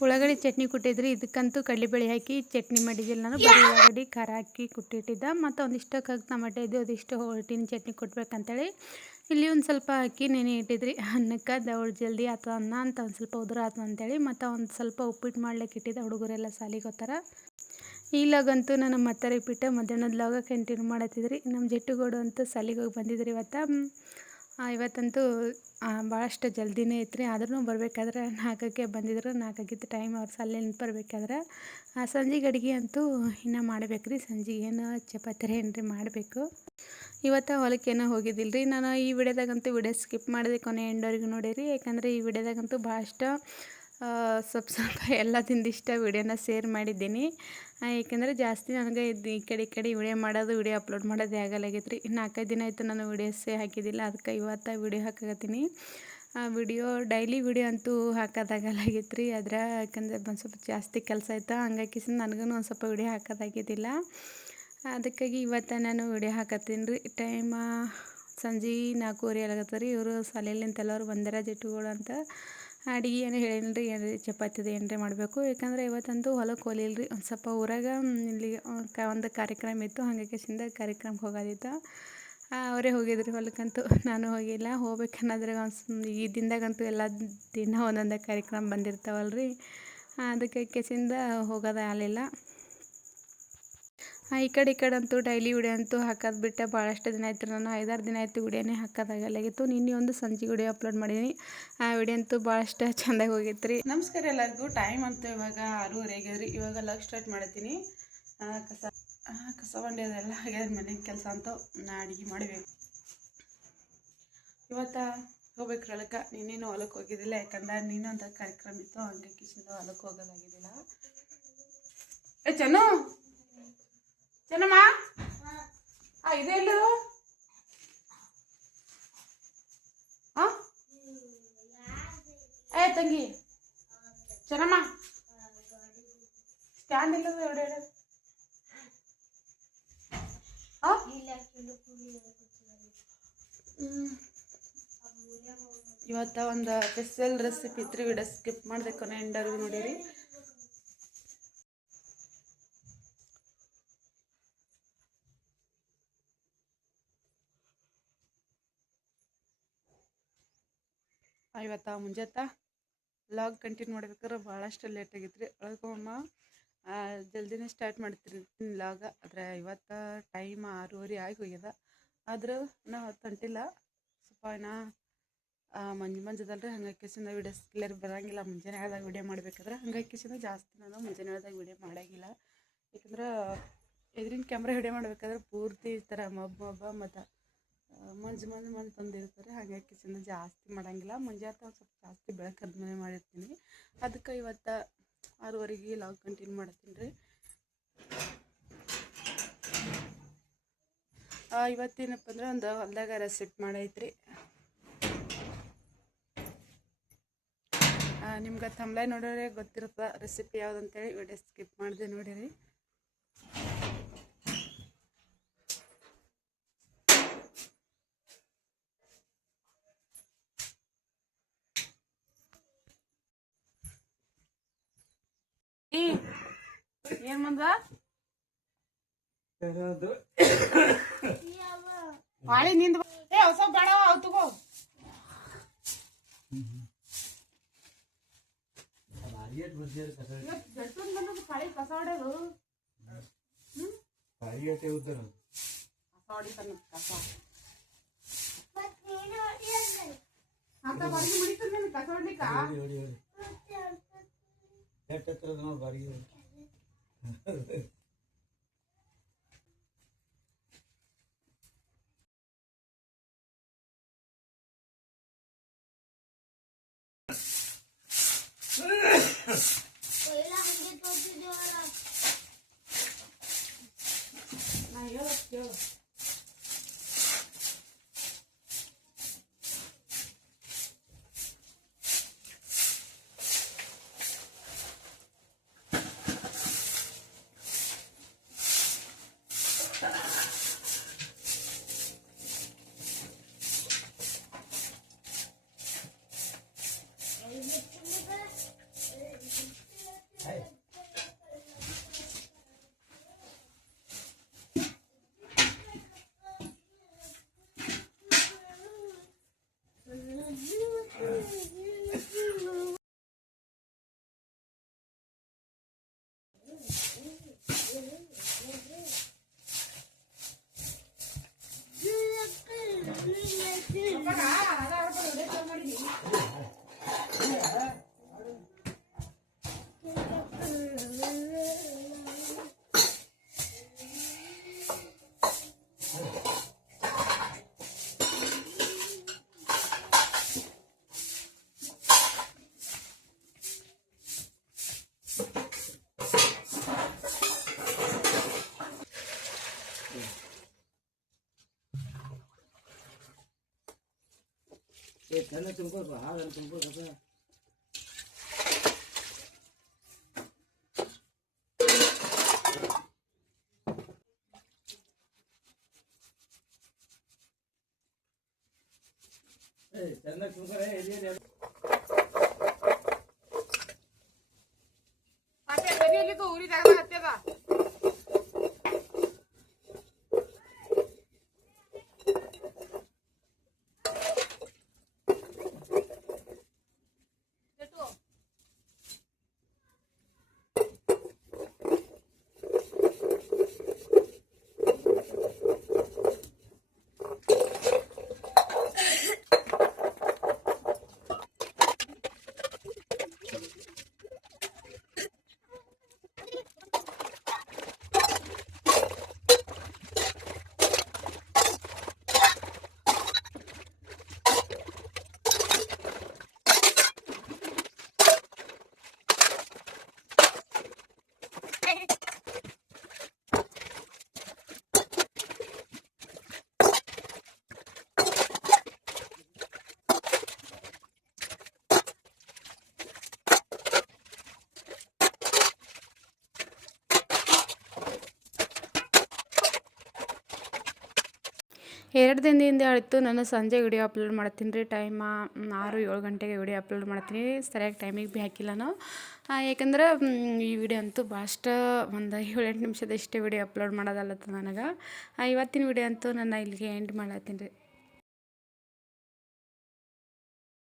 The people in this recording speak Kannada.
ಉಳ್ಳಾಗಡ್ಡಿ ಚಟ್ನಿ ಕುಟ್ಟಿದ್ರಿ ಇದಕ್ಕಂತೂ ಕಡಲೆಬೇಳೆ ಹಾಕಿ ಚಟ್ನಿ ಮಾಡಿದ್ದಿಲ್ಲ ನಾನು. ಬರೀ ಉಳ್ಳಾಗಡ್ಡಿ ಖಾರ ಹಾಕಿ ಕುಟ್ಟಿಟ್ಟಿದ್ದೆ. ಮತ್ತು ಒಂದಿಷ್ಟು ಕಗ್ ಟಮಾಟೆ ಇದ್ದು ಅದಿಷ್ಟು ಹೊರಟಿನ ಚಟ್ನಿ ಕೊಟ್ಬೇಕಂತೇಳಿ ಇಲ್ಲಿ ಒಂದು ಸ್ವಲ್ಪ ಹಾಕಿ ನೆನೆ ಇಟ್ಟಿದ್ರಿ. ಅನ್ನಕ್ಕೆ ದೌಡ್ ಜಲ್ದಿ ಅಥವಾ ಅನ್ನ ಅಂತ ಒಂದು ಸ್ವಲ್ಪ ಉದುರ ಆತು ಅಂತೇಳಿ ಮತ್ತು ಒಂದು ಸ್ವಲ್ಪ ಉಪ್ಪಿಟ್ಟು ಮಾಡ್ಲಿಕ್ಕೆ ಇಟ್ಟಿದ್ದೆ ಹುಡುಗರೆಲ್ಲ ಸಾಲಿಗೆ ಈ ಈಲಾಗಂತೂ ನಾನು ಮತ್ತೆ ರಿಪೀಟ ಮಧ್ಯಾಹ್ನದ ಲಾಗ ಕಂಟಿನ್ಯೂ ಮಾಡತ್ತಿದ್ರಿ. ನಮ್ಮ ಜಟ್ಟುಗೋಡು ಅಂತೂ ಸಾಲಿಗೆ ಹೋಗಿ ಬಂದಿದ್ರಿ ಇವತ್ತು. ಇವತ್ತಂತೂ ಭಾಳಷ್ಟು ಜಲ್ದಿನೇ ಐತ್ರಿ ಆದ್ರೂ ಬರಬೇಕಾದ್ರೆ ನಾಲ್ಕಕ್ಕೆ ಬಂದಿದ್ರು. ನಾಲ್ಕಾಗಿದ್ದು ಟೈಮ್ ಅವ್ರು ಸಲ್ಲಿ ಬರ್ಬೇಕಾದ್ರೆ ಸಂಜೆಗೆ ಅಡುಗೆ ಅಂತೂ ಇನ್ನೂ ಮಾಡ್ಬೇಕು ರೀ ಸಂಜೆಗೆ ಏನು ಚಪಾತಿ ಏನ್ರಿ ಮಾಡಬೇಕು. ಇವತ್ತು ಹೊಲಕ್ಕೇನೋ ಹೋಗಿದ್ದಿಲ್ಲ ರೀ ನಾನು ಈ ವಿಡಿಯೋದಾಗಂತೂ ವಿಡಿಯೋ ಸ್ಕಿಪ್ ಮಾಡಿದೆ ಕೊನೆ ಎಂಡವರೆಗೂ ನೋಡಿರಿ. ಯಾಕಂದರೆ ಈ ವಿಡಿಯೋದಾಗಂತೂ ಭಾಳಷ್ಟು ಸ್ವಲ್ಪ ಸ್ವಲ್ಪ ಎಲ್ಲದಿಂದಿಷ್ಟ ವೀಡಿಯೋನ ಶೇರ್ ಮಾಡಿದ್ದೀನಿ. ಏಕೆಂದರೆ ಜಾಸ್ತಿ ನನಗೆ ಇದು ಈ ಕಡೆ ಈ ಕಡೆ ವಿಡಿಯೋ ಮಾಡೋದು, ವಿಡಿಯೋ ಅಪ್ಲೋಡ್ ಮಾಡೋದೇ ಆಗಲಾಗೈತ್ರಿ ನಾಲ್ಕೈದು ದಿನ ಆಯಿತು ನಾನು ವೀಡಿಯೋಸೇ ಹಾಕಿದ್ದಿಲ್ಲ, ಅದಕ್ಕೆ ಇವತ್ತು ವಿಡಿಯೋ ಹಾಕಾಕತ್ತೀನಿ. ವಿಡಿಯೋ, ಡೈಲಿ ವಿಡಿಯೋ ಅಂತೂ ಹಾಕೋದಾಗಲಾಗಿತ್ತು ರೀ ಅದ್ರ, ಯಾಕಂದರೆ ಒಂದು ಸ್ವಲ್ಪ ಜಾಸ್ತಿ ಕೆಲಸ ಆಯ್ತು, ಹಂಗಾಗಿ ನನಗೂ ಒಂದು ಸ್ವಲ್ಪ ವಿಡಿಯೋ ಹಾಕೋದಾಗಿದ್ದಿಲ್ಲ ಅದಕ್ಕಾಗಿ ಇವತ್ತು ನಾನು ವಿಡಿಯೋ ಹಾಕತ್ತೀನಿ ರೀ. ಟೈಮ ಸಂಜೆ ನಾಲ್ಕೂವರೆ ಆಗತ್ತೆ ರೀ. ಇವರು ಶಾಲೆಲಿಂತ ಎಲ್ಲರೂ ಬಂದಾರ ಜೆಟ್ಟುಗಳು ಅಂತ. ಅಡಿಗೆ ಏನು ಹೇಳಿಲ್ಲ ರೀ ಏನು ಚಪಾತಿದು ಏನ್ರಿ ಮಾಡಬೇಕು. ಯಾಕಂದ್ರೆ ಇವತ್ತಂತೂ ಹೊಲಕ್ಕೆ ರೀ ಒಂದು ಸ್ವಲ್ಪ ಊರಾಗ ಇಲ್ಲಿ ಕ, ಒಂದು ಕಾರ್ಯಕ್ರಮ ಇತ್ತು. ಹಂಗೆ ಕೇಸಿಂದ ಕಾರ್ಯಕ್ರಮಕ್ಕೆ ಹೋಗೋದಿತ್ತು. ಅವರೇ ಹೋಗಿದ್ರಿ ಹೊಲಕ್ಕಂತೂ. ನಾನು ಹೋಗಿಲ್ಲ. ಹೋಗ್ಬೇಕು ಅನ್ನೋದ್ರಾಗ ಒಂದು ಸ್- ಈ ದಿನದಾಗಂತೂ ಎಲ್ಲ ದಿನ ಒಂದೊಂದು ಕಾರ್ಯಕ್ರಮ ಬಂದಿರ್ತಾವಲ್ರಿ. ರೀ ಅದಕ್ಕೆ ಕೆಸಿಂದ ಹೋಗೋದೇ ಆಗಲಿಲ್ಲ. ಈ ಕಡೆ ಈ ಕಡೆ ಅಂತೂ ಡೈಲಿ ವಿಡಿಯೋ ಅಂತೂ ಹಾಕೋದು ಬಿಟ್ಟೆ. ಭಾಳಷ್ಟು ದಿನ ಆಯ್ತು ನಾನು ಐದಾರು ದಿನ ಆಯಿತು ವಿಡಿಯೋನೇ ಹಾಕೋದಾಗಲಾಗಿತ್ತು ನಿನ್ನೆ ಒಂದು ಸಂಜೆ ವಿಡಿಯೋ ಅಪ್ಲೋಡ್ ಮಾಡೀನಿ ಆ ವಿಡಿಯೋ ಅಂತೂ ಭಾಳಷ್ಟು ಚೆಂದಾಗಿ ಹೋಗಿತ್ತು ರೀ. ನಮಸ್ಕಾರ ಎಲ್ಲರಿಗೂ. ಟೈಮ್ ಅಂತೂ ಇವಾಗ ಆರೂವರೆ ಆಗ್ಯದ್ರಿ. ಇವಾಗ ಲಾಗ್ ಸ್ಟಾರ್ಟ್ ಮಾಡ್ತೀನಿ ಕಸ ಕಸ ಬಂಡಿ ಅದೆಲ್ಲ ಆಗ್ಯದ ಮನೆ ಕೆಲಸ ಅಂತೂ. ನಾ ಅಡುಗೆ ಮಾಡಬೇಕು. ಇವತ್ತು ಹೋಗ್ಬೇಕು ಹೊಲಕ್ಕೆ. ನೀನೇನು ಹೊಲಕ್ಕೆ ಹೋಗಿದ್ದಿಲ್ಲ. ಯಾಕಂದ್ರೆ ನೀನೊಂದು ಕಾರ್ಯಕ್ರಮ ಇತ್ತು. ಹಂಗೆ ಕಿಶಿಂದ ಹೊಲಕ್ಕೆ ಹೋಗೋದಾಗಿದ್ದಿಲ್ಲ. ಏ ಚೆನ್ನು ಚೆನ್ನಮ್ಮ? ಆ, ಇದೆ ಎಲ್ಲದು ಹಾ ಏ, ತಂಗಿ. ಚೆನ್ನಮ್ಮ. ಸ್ಟ್ಯಾಂಡ್ ಇಲ್ಲದು ಎರಡು ಎರಡು. ಇವತ್ತ ಒಂದು special recipe three video skip ಮಾಡ್ಬೇಕು ಕೊನೆ ಎಂಡರ್ಗೂ ನೋಡಿರಿ. ಇವತ್ತು ಮುಂಜಾತ ಲಾಗ್ ಕಂಟಿನ್ಯೂ ಮಾಡ್ಬೇಕಾದ್ರೆ ಭಾಳಷ್ಟು ಲೇಟ್ ರೀ ಒಳಗೊಮ್ಮ ಜಲ್ದಿನೇ ಸ್ಟಾರ್ಟ್ ಮಾಡ್ತಿರ್ತೀನಿ ಲಾಗ ಆದರೆ ಇವತ್ತು ಟೈಮ್ ಆರೂವರೆ ಆಗಿ ಹೋಗ್ಯದ. ಆದ್ರೆ ನಾ ಹೊತ್ತು ಹೊಂಟಿಲ್ಲ. ಸ್ವಲ್ಪ ಏನೋ ಮಂಜು ಮಂಜದಲ್ಲ ರೀ ಹಂಗೆ ಕಿಸಿಂದ ವೀಡಿಯೋಸ್ ಕ್ಲಿಯರ್ ಬರೋಂಗಿಲ್ಲ. ಮುಂಜಾನೆ ಆದಾಗ ವಿಡಿಯೋ ಮಾಡ್ಬೇಕಾದ್ರೆ. ಹಂಗೆ ಕಿಸಿಂದ ಜಾಸ್ತಿ ನಾನು ಮುಂಜಾನೆ ಆದಾಗ ವಿಡಿಯೋ ಮಾಡೋಂಗಿಲ್ಲ. ಯಾಕಂದ್ರೆ ಎದುರಿನ ಕ್ಯಾಮ್ರಾ ವಿಡಿಯೋ ಮಾಡ್ಬೇಕಾದ್ರೆ ಪೂರ್ತಿ ಈ ಥರ ಮಬ್ಬ ಮಬ್ಬ ಮತ್ತು ಮಂಜು ಮಂಜು ಮಂಜು ತಂದಿರ್ತಾರೆ. ಹಾಗಾಗಿ ಕಿಚನ್ ಜಾಸ್ತಿ ಮಾಡಂಗಿಲ್ಲ. ಮುಂಜಾನೆ ಒಂದು ಸ್ವಲ್ಪ ಜಾಸ್ತಿ ಬೆಳಕು ಅದ್ಮೇಲೆ ಮಾಡಿರ್ತೀನಿ. ಅದಕ್ಕೆ ಇವತ್ತು ಆರೂವರೆಗೆ ಲಾಗ್ ಕಂಟಿನ್ಯೂ ಮಾಡ್ತೀನಿ ರೀ. ಇವತ್ತೇನಪ್ಪ ಅಂದ್ರೆ ಒಂದು ಹೊಲ್ದಾಗ ರೆಸಿಪಿ ಮಾಡೈತ್ರಿ. ನಿಮ್ಗೆ ತಮ್ಲೈ ನೋಡೋರೆ ಗೊತ್ತಿರುತ್ತೆ ರೆಸಿಪಿ ಯಾವ್ದು ಅಂತೇಳಿ. ವಿಡಿಯೋ ಸ್ಕಿಪ್ ಮಾಡಿದೆ ನೋಡಿರಿ. ಏನ್ ಬಂದ ಪಾಳಿ ನಿಂದ ಬ- ಏ ಹೊಸ ಬೇಡ ಅವ್ ತಗೋ ಇವತ್ತು ಜಟ್ಕೊಂಡ್ ಬಂದದ್ದು ಪಾಳಿ ಕಸ ಹೊಡೆದು ಕಸ ಹೊಡಿತಾನ ಕಸ ಅಂತ ಬಾರಿಗೆ ಎಟ್ಟತ್ತರದ ನೋಡಿ ಬಾರಿ ಅಯ್ಯೋ ಅಯ್ಯೋ ಮುಡಿತಾನ ನೀನು ಕಸ ಹೊಡ್ಲಿಕ್ಕ ನಾ ಹೇಳಕ್ ಕೇಳು ಚೆನ್ನಾಗಿ ತುಂಬ್ಕೋಬೇಕು ಹಾಲನ್ನು ತುಂಬ್ಕೋಬೇಕು ಏ ಚೆನ್ನಾಗಿ ತುಂಬ್ಕೊರೆ ಎಲ್ಲಿ ಎಲ್ಲಿ ಎಲ್ಲಿ. ಎರಡು ದಿನದಿಂದ ಆಯಿತು, ನಾನು ಸಂಜೆ ವಿಡಿಯೋ ಅಪ್ಲೋಡ್ ಮಾಡ್ತೀನಿ ರೀ. ಟೈಮ ಆರು ಏಳು ಗಂಟೆಗೆ ವಿಡಿಯೋ ಅಪ್ಲೋಡ್ ಮಾಡ್ತೀನಿ ಸರಿಯಾಗಿ ಟೈಮಿಗೆ ಭೀ ಹಾಕಿಲ್ಲ ನಾವು ಯಾಕಂದ್ರೆ ಈ ವಿಡಿಯೋ ಅಂತೂ ಭಾಷ್ಟ ಒಂದು ಏಳೆಂಟು ನಿಮಿಷದಷ್ಟೇ ವಿಡಿಯೋ ಅಪ್ಲೋಡ್ ಮಾಡೋದಲ್ಲತ್ತ ನನಗೆ. ಇವತ್ತಿನ ವಿಡಿಯೋ ಅಂತೂ ನಾನು ಇಲ್ಲಿಗೆ ಎಂಡ್ ಮಾಡತ್ತೀನಿ ರೀ.